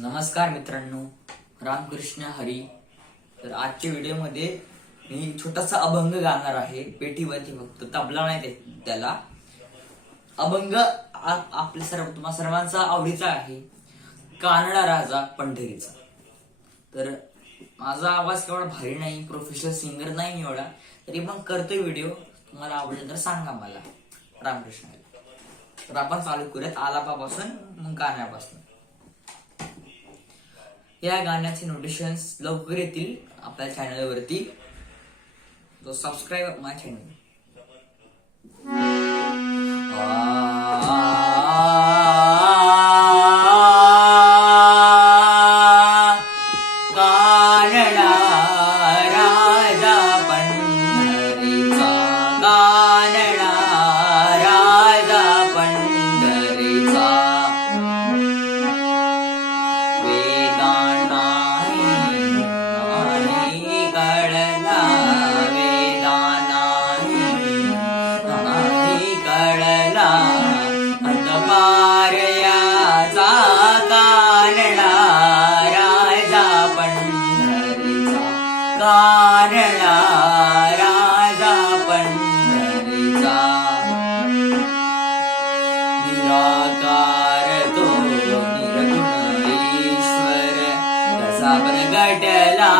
नमस्कार मित्रांनो, रामकृष्ण हरी. तर आजच्या व्हिडिओमध्ये मी छोटासा अभंग गाणार आहे. पेटीवरती फक्त तबला नाही त्याला. अभंग आपल्या तुम्हा सर्वांचा आवडीचा आहे, कानडा राजा पंढरीचा. तर माझा आवाज केवढा भारी नाही, प्रोफेशनल सिंगर नाही एवढा, तरी पण करतोय व्हिडिओ. तुम्हाला आवडेल तर सांगा मला. रामकृष्ण हरी. तर आपण चालू करूयात आलापापासून, मग गाण्यापासून. या गाण्याचे नोटिफिकेशन्स लवकर येतील आपल्या चॅनलवरती. तो सबस्क्राईब माय चॅनल. कानडा राजा पंढरीचा, कानडा राजा पंढरीचा. कानडा राजा पंढरीचा, निराकार तो निर्गुण ईश्वर, कसा प्रगटला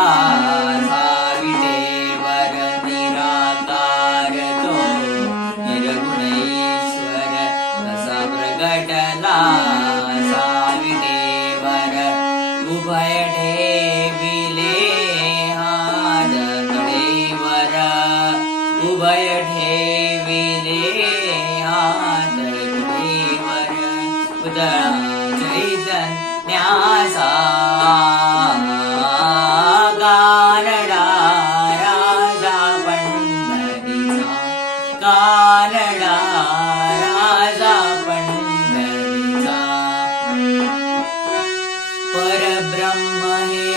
साविटेवर. निराकार तो निर्गुण ईश्वर, कसा प्रगटला साविटेवर. उभय ठेविले उभय ठेविले हात कडेवर. पुतळा चैतन्याचा, कानडा राजा पंढरीचा, कानडा राजा पंढरीचा. परब्रह्म हे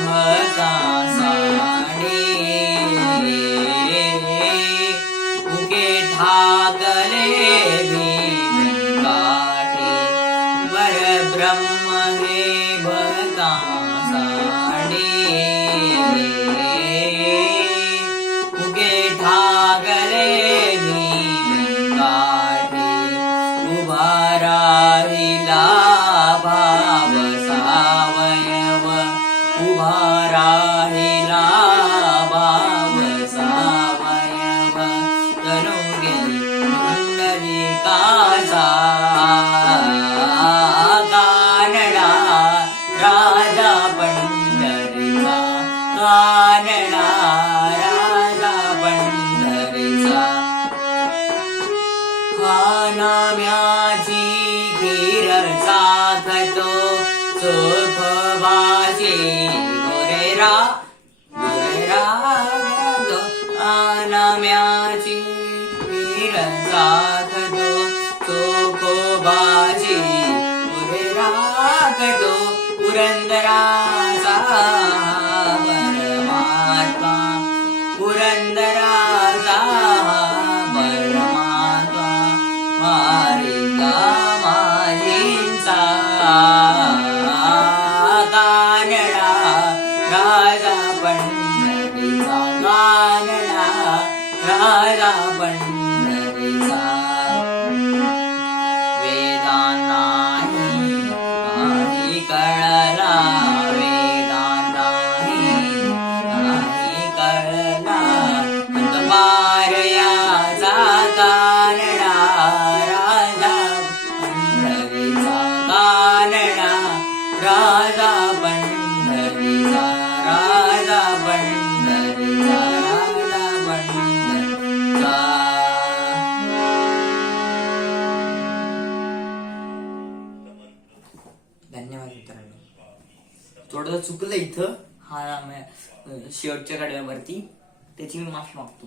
भक्ता साडे, ठाकले भीम काठी. परब्रह्म हे भक्ता साडे, उगे ठाकले भीम काठी. उभा राहिला भाव सावयव, उभा राहिला भाव सावयव. पुंडलिकाचा, कानडा राजा पंढरीचा, कानडा राजा पंढरीचा. हा नाम्याची खीर चाखतो चोख भाजी गोरेरा गोरेरा. नाम्याची चाखतो चोखो भाजी पुरे राखतो. पुरंदराचा परमात्मा, पुरंदराचा परमात्मा. वारिका माझींचा, कानडा राजा पंढरीचा, कानडा राजा पंढरीचा. वेदांनाही नाही कळला, वेदांनाही नाही कळला. अंतपारयाचा, कानडा राजा पंढरीचा, कानडा राजा पंढरीचा, राजा पंढरीचा, राजा पंढरीचा. धन्यवाद मित्रांनो. थोडं चुकलं इथं, हा शेवटच्या गाड्यावरती, त्याची मी माफी मागतो.